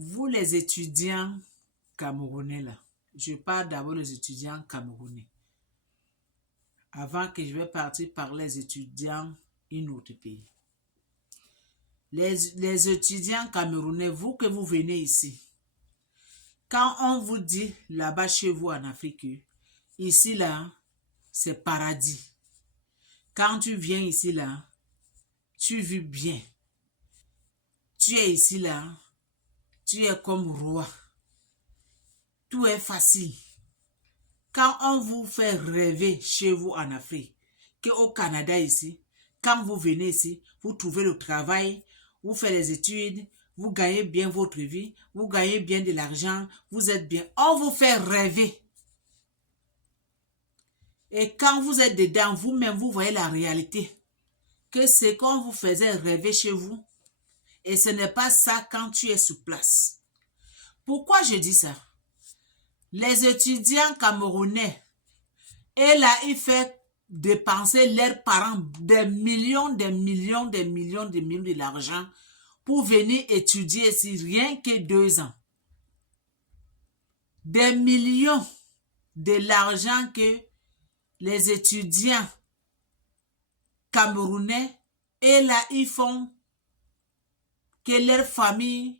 Vous les étudiants camerounais là, je parle d'abord des étudiants camerounais. Avant que je vais partir par les étudiants d'un autre pays. Les étudiants camerounais, vous que vous venez ici, quand on vous dit là-bas chez vous en Afrique, ici là, c'est paradis. Quand tu viens ici là, tu vis bien. Tu es ici là, tu es comme roi. Tout est facile. Quand on vous fait rêver chez vous en Afrique, qu'au Canada ici, quand vous venez ici, vous trouvez le travail, vous faites les études, vous gagnez bien votre vie, vous gagnez bien de l'argent, vous êtes bien. On vous fait rêver. Et quand vous êtes dedans, vous-même, vous voyez la réalité. Que c'est qu'on vous faisait rêver chez vous. Et ce n'est pas ça quand tu es sur place. Pourquoi je dis ça? Les étudiants camerounais, et là, ils font dépenser leurs parents des millions de l'argent pour venir étudier ici, rien que 2 ans. Des millions de l'argent que les étudiants camerounais, et là, ils font que leur famille,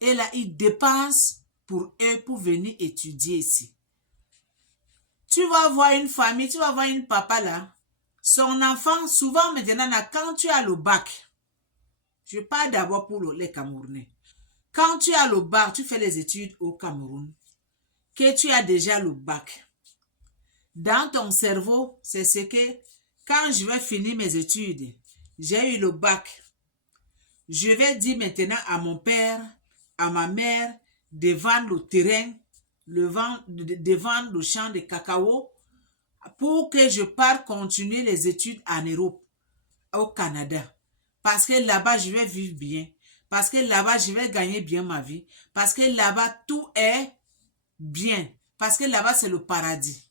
et là, ils dépensent pour eux pour venir étudier ici. Tu vas voir une famille, tu vas voir une papa là, son enfant, souvent maintenant, quand tu as le bac, je parle d'abord pour les Camerounais, quand tu as le bac, tu fais les études au Cameroun, que tu as déjà le bac, dans ton cerveau, c'est ce que, quand je vais finir mes études, j'ai eu le bac, je vais dire maintenant à mon père, à ma mère, de vendre le terrain, de vendre le champ de cacao, pour que je parte continuer les études en Europe, au Canada. Parce que là-bas, je vais vivre bien. Parce que là-bas, je vais gagner bien ma vie. Parce que là-bas, tout est bien. Parce que là-bas, c'est le paradis.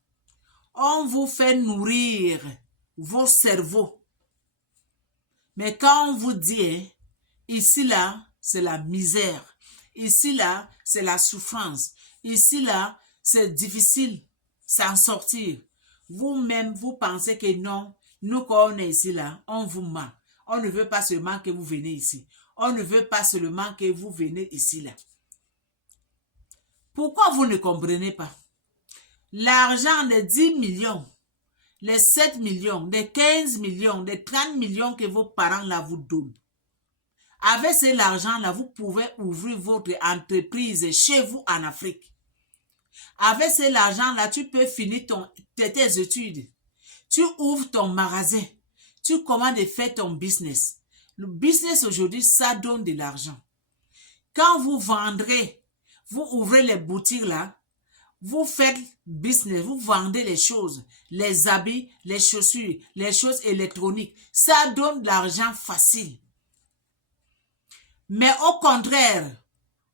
On vous fait nourrir vos cerveaux. Mais quand on vous dit, ici là, c'est la misère. Ici là, c'est la souffrance. Ici là, c'est difficile s'en sortir. Vous-même, vous pensez que non, nous quand on est ici là, on vous ment. On ne veut pas seulement que vous venez ici. On ne veut pas seulement que vous venez ici là. Pourquoi vous ne comprenez pas? L'argent de 10 millions, les 7 millions, les 15 millions, les 30 millions que vos parents là vous donnent. Avec cet argent-là, vous pouvez ouvrir votre entreprise chez vous en Afrique. Avec cet argent-là, tu peux finir tes études. Tu ouvres ton magasin. Tu commandes et fais ton business. Le business aujourd'hui, ça donne de l'argent. Quand vous vendrez, vous ouvrez les boutiques là, vous faites business, vous vendez les choses, les habits, les chaussures, les choses électroniques. Ça donne de l'argent facile. Mais au contraire,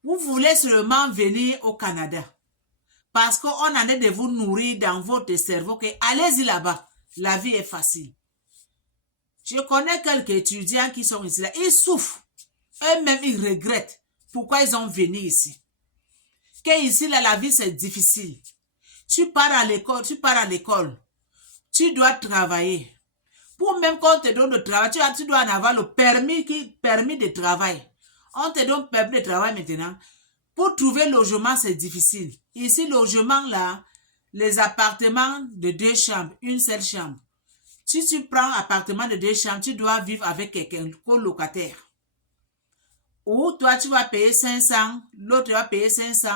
vous voulez seulement venir au Canada. Parce qu'on en est de vous nourrir dans votre cerveau que allez-y là-bas. La vie est facile. Je connais quelques étudiants qui sont ici là. Ils souffrent. Eux-mêmes, ils regrettent pourquoi ils ont venu ici. Que ici là, la vie c'est difficile. Tu pars à l'école. Tu dois travailler. Pour même qu'on te donne le travail, tu dois en avoir le permis de travail. On te donne permis de travail maintenant. Pour trouver logement, c'est difficile. Ici, logement là, les appartements de 2 chambres, une seule chambre. Si tu prends un appartement de 2 chambres, tu dois vivre avec quelqu'un, colocataire. Ou toi, tu vas payer 500, l'autre va payer 500.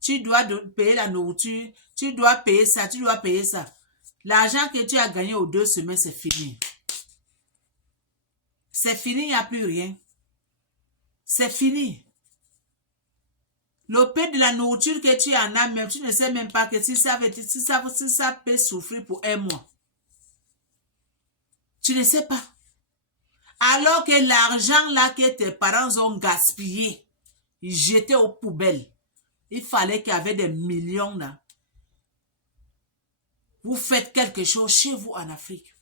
Tu dois payer la nourriture, tu dois payer ça, tu dois payer ça. L'argent que tu as gagné aux 2 semaines, c'est fini. C'est fini, il n'y a plus rien. C'est fini. Le prix de la nourriture que tu en as même, tu ne sais même pas que si ça peut souffrir pour 1 mois. Tu ne sais pas. Alors que l'argent là que tes parents ont gaspillé, jeté aux poubelles, il fallait qu'il y avait des millions là. Vous faites quelque chose chez vous en Afrique.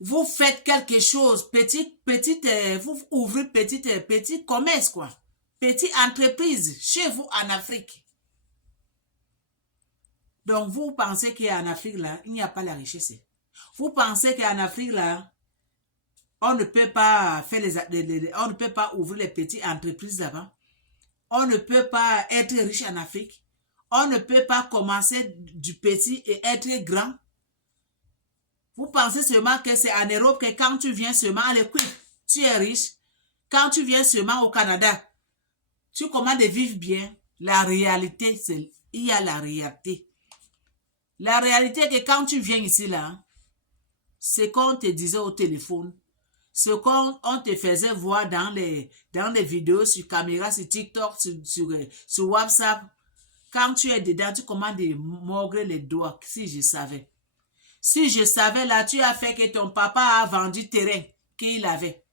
vous faites quelque chose, vous ouvrez petit commerce, quoi. Petite entreprise chez vous en Afrique. Donc, vous pensez qu'en Afrique, là, il n'y a pas la richesse. Vous pensez qu'en Afrique, là, on ne peut pas faire on ne peut pas ouvrir les petites entreprises là-bas. On ne peut pas être riche en Afrique. On ne peut pas commencer du petit et être grand. Vous pensez seulement que c'est en Europe que quand tu viens seulement à l'équipe, tu es riche. Quand tu viens seulement au Canada, tu commences à vivre bien. La réalité, c'est il y a la réalité. La réalité est que quand tu viens ici, là, ce qu'on te disait au téléphone, ce qu'on te faisait voir dans les vidéos sur caméra, sur TikTok, sur WhatsApp, quand tu es dedans, tu commences à mordre les doigts, si je savais. Si je savais, là, tu as fait que ton papa a vendu terrain qu'il avait.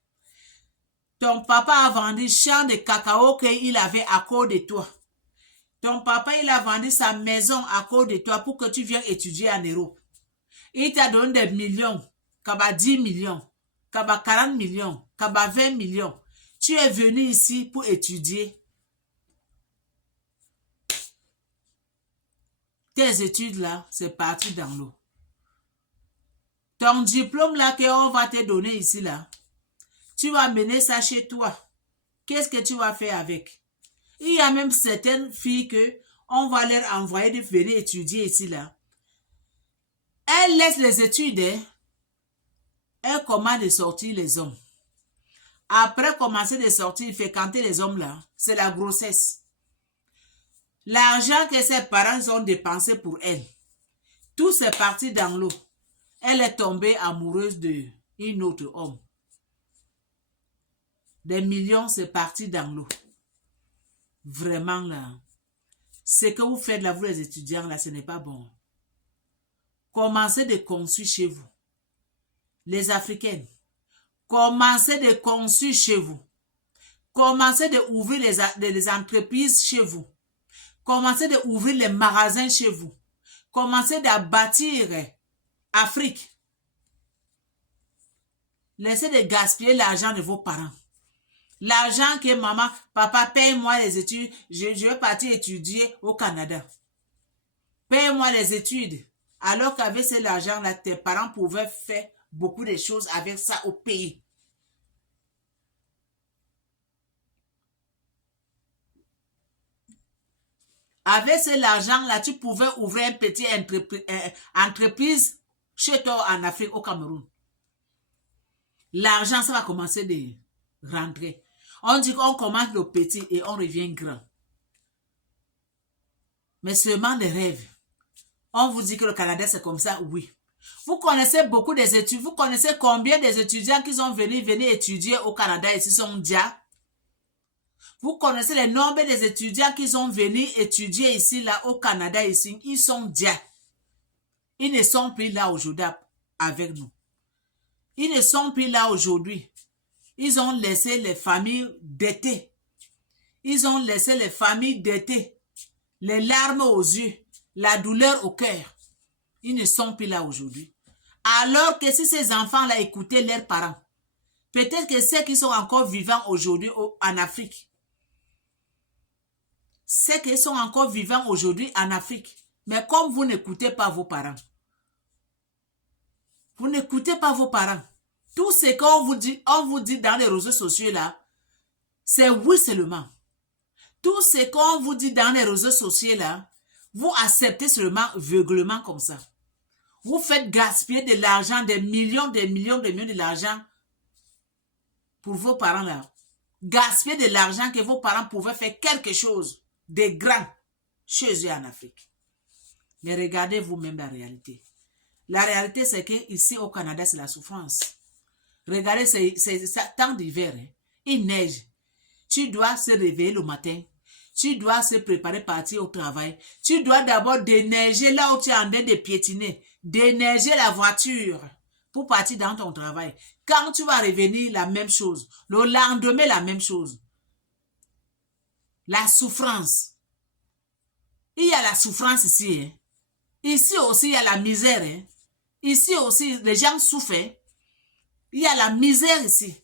Ton papa a vendu champ de cacao qu'il avait à cause de toi. Ton papa, il a vendu sa maison à cause de toi pour que tu viennes étudier en Europe. Il t'a donné des millions, kaba 10 millions, kaba 40 millions, kaba 20 millions. Tu es venu ici pour étudier. Tes études là, c'est parti dans l'eau. Ton diplôme là qu'on va te donner ici là, tu vas mener ça chez toi. Qu'est-ce que tu vas faire avec? Il y a même certaines filles que on va leur envoyer de venir étudier ici là. Elles laissent les études, elles commencent de sortir les hommes. Après commencer de sortir, fréquenter les hommes là, c'est la grossesse. L'argent que ses parents ont dépensé pour elle, tout c'est parti dans l'eau. Elle est tombée amoureuse d'un autre homme. Des millions, c'est parti dans l'eau. Vraiment là, ce que vous faites là, vous les étudiants là, ce n'est pas bon. Commencez de construire chez vous. Les Africaines, commencez de construire chez vous. Commencez d'ouvrir les entreprises chez vous. Commencez d'ouvrir les magasins chez vous. Commencez à bâtir Afrique. Laissez de gaspiller l'argent de vos parents. L'argent que maman, papa, paye-moi les études. Je vais partir étudier au Canada. Paye-moi les études. Alors qu'avec cet argent-là, tes parents pouvaient faire beaucoup de choses avec ça au pays. Avec cet argent-là, tu pouvais ouvrir une petite entreprise chez toi en Afrique, au Cameroun. L'argent, ça va commencer de rentrer. On dit qu'on commence le petit et on revient grand. Mais seulement des rêves. On vous dit que le Canada, c'est comme ça, oui. Vous connaissez beaucoup des études. Vous connaissez combien des étudiants qui sont venus étudier au Canada et qui sont déjà. Vous connaissez le nombre des étudiants qui sont venus étudier ici, là, au Canada, ici. Ils sont déjà. Ils ne sont plus là aujourd'hui avec nous. Ils ne sont plus là aujourd'hui. Ils ont laissé les familles dettées. Ils ont laissé les familles dettées. Les larmes aux yeux. La douleur au cœur. Ils ne sont plus là aujourd'hui. Alors que si ces enfants-là écoutaient leurs parents, peut-être que ceux qui sont encore vivants aujourd'hui en Afrique, ceux qui sont encore vivants aujourd'hui en Afrique, mais comme vous n'écoutez pas vos parents, vous n'écoutez pas vos parents, tout ce qu'on vous dit dans les réseaux sociaux là, c'est oui seulement. Tout ce qu'on vous dit dans les réseaux sociaux là, vous acceptez seulement aveuglement comme ça. Vous faites gaspiller de l'argent, des millions de l'argent pour vos parents là. Gaspiller de l'argent que vos parents pouvaient faire quelque chose de grand chez eux en Afrique. Mais regardez vous-même la réalité. La réalité, c'est que ici au Canada, c'est la souffrance. Regardez, c'est temps d'hiver. Hein. Il neige. Tu dois se réveiller le matin. Tu dois se préparer partir au travail. Tu dois d'abord déneiger là où tu es en train de piétiner. Déneiger la voiture pour partir dans ton travail. Quand tu vas revenir, la même chose. Le lendemain, la même chose. La souffrance. Il y a la souffrance ici. Hein. Ici aussi, il y a la misère. Hein. Ici aussi, les gens souffrent. Il y a la misère ici.